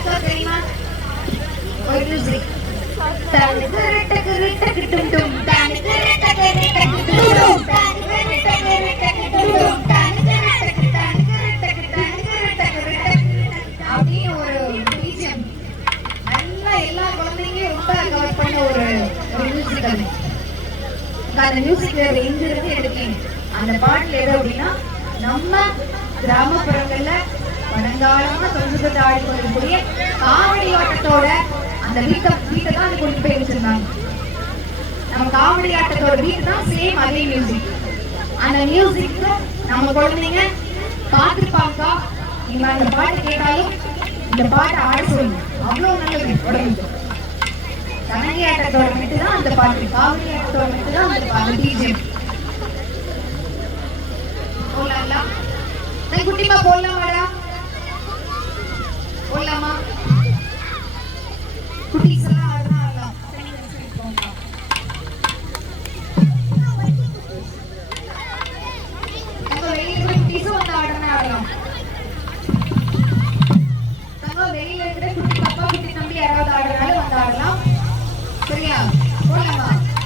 Actor தெரியுமா? ஒரு music. அப்படின்னு ஒரு BGM. நல்லா எல்லா குழந்தைங்களையும் ரொம்ப கவர் பண்ண ஒரு மியூசிக் அது. அந்த மியூசிக் எங்க இருந்து எடுத்தீங்க? அந்த பாட்டுல எது அப்படின்னா நம்ம கிராமப்புறங்கள்ல பழங்காலமா தொன்று ஆடிக்கொண்டிருக்கூடிய காவடி ஆட்டத்தோட அந்த வீட்டை தான் அது கொண்டு போய் வச்சிருந்தாங்க. நம்ம காவடி ஆட்டத்தோட வீட்டு தான் சேம் அதே மியூசிக். அந்த மியூசிக் நம்ம குழந்தைங்க பார்த்துருப்பாங்க. நீங்க அந்த பாட்டு கேட்டாலும் இந்த பாட்டை ஆட சொல்லுங்க, அவ்வளவு நல்லது உடம்புக்கு. கனகி ஆட்டத்தோட மெட்டு தான் அந்த பாட்டு, காவடி ஆட்டத்தோட மெட்டு தான் அந்த பிஜிஎம். போடலாங்களா? குட்டிமா போடலாமாடா? போடலாமா? குட்டி